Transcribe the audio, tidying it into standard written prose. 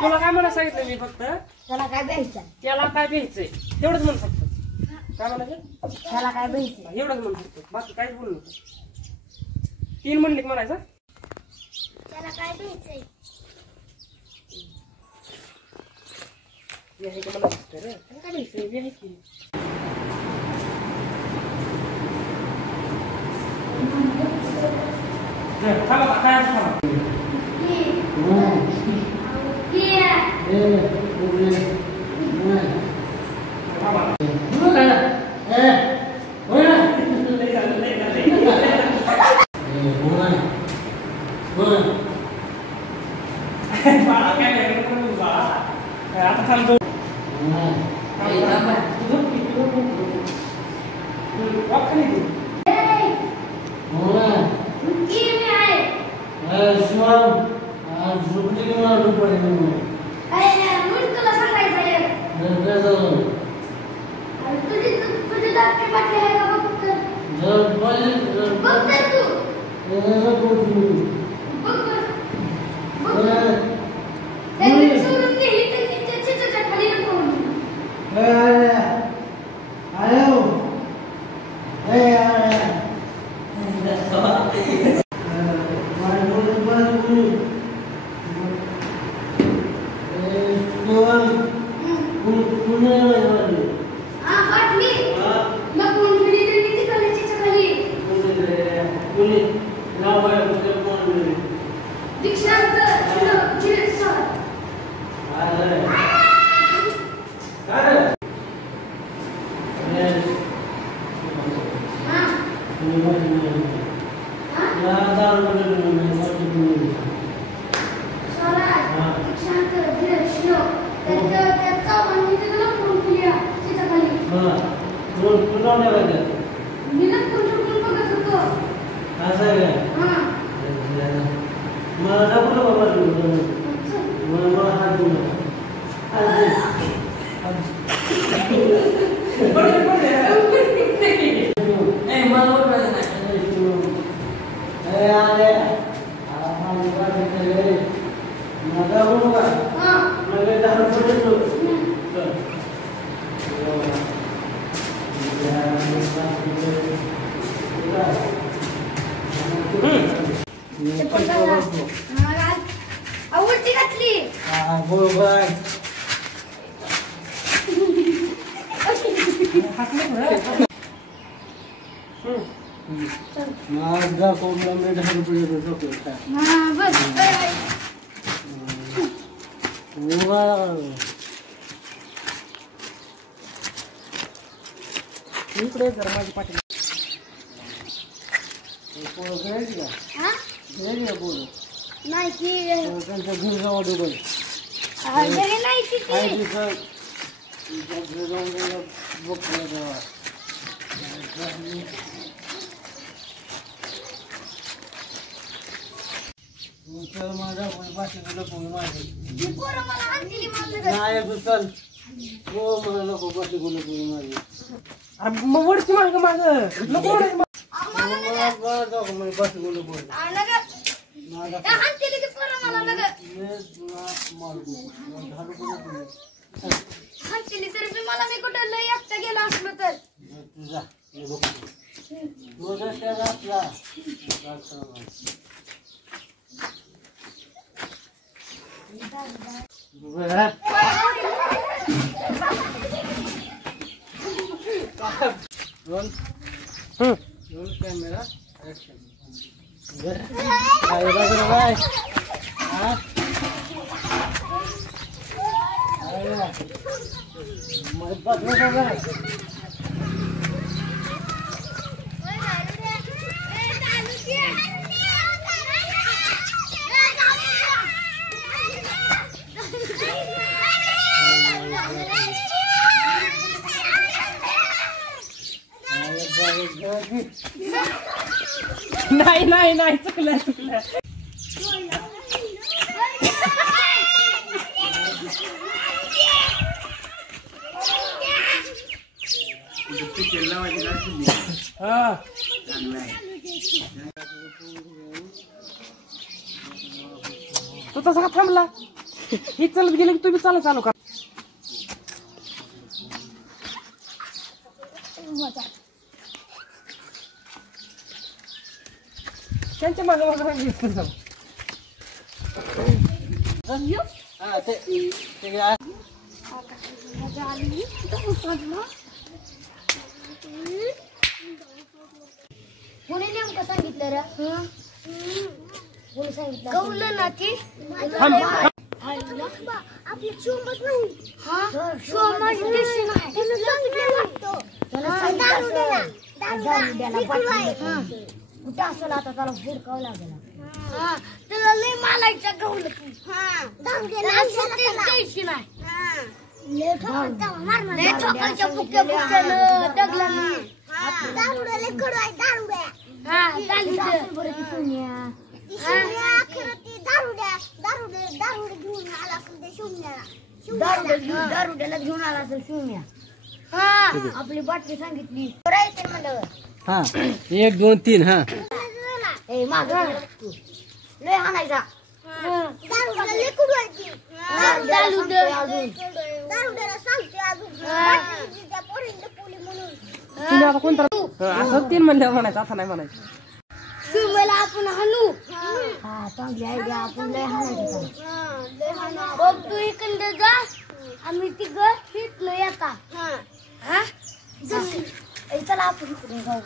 तुला काय म्हणा सांगितलं मी फक्त त्याला काय द्यायचं त्याला काय द्यायचंय तेवढंच म्हण फक्त काय म्हणायचं त्याला काय द्यायचं एवढंच म्हण फक्त बाकी काहीच बोलू नको 3 म्हणले की म्हणायचं त्याला काय द्यायचंय हे का मला रे काय द्यायचंय हे की थांबा काय थांबा आता थांबतो आवडती घातली माझा कोंबडा मी 10 रुपये देतो इकडे जरा माझी पाठी नाही की त्यांच्या घरी जाऊ दे बघ नाही की चल माझा बाकी नको माझे नाही चल हो मला नको बाकी नको माझे मग वडकी माग माझं नको बाकी नको मला मी कुठं लय एकटा गेला असलो तर तुझा रोल कैमरा एक्शन नाही नाही नाही चुकलं चुकलं. हा तू तसा का थांबला? ही चालत गेले की तुम्ही चालू करा. त्यांच्या मागे मागे हा ते कोणी नेमकं सांगितलं रे? कोणी सांगितलं? कौलं ना ती आपली चोंबच नाही. हा चोंबच दिसली नाही. त्यानं सांगितलं वाटतं. कुठं असेल आता त्याला हुडकावं लागेल. त्याला लय मालायचं गवलं. द्यायची नाही. लय ठोकायच्या बुक्या बुक्यानं डगलानं. दारुड्या लय कडू आहे दारुड्या. हा चालतं बरं ती सोन्या. खरं ती दारुडे घेऊन आला असेल ते शून्याला. दारुड्याला घेऊन आला असेल शून्या. हा आपली बाटली सांगितली. म्हणलं हा 1 2 3 हा ए माग लय हाणायचा. दारुड्याला लय कडू आहे ती. दारुड्याला सांगते अजून त्या पोरीला पोली म्हणून. तुम्ही आता कोणता असं 3 म्हणल्यावर म्हणायचं आता नाही म्हणायचं. शिवला आपण हाणू. हा चांगली आयडिया. आपण लय हाणायचं. बघ तू इकडे जा. आम्ही तिघं हिटलो येता. हा चला आपण इकडे जाऊ.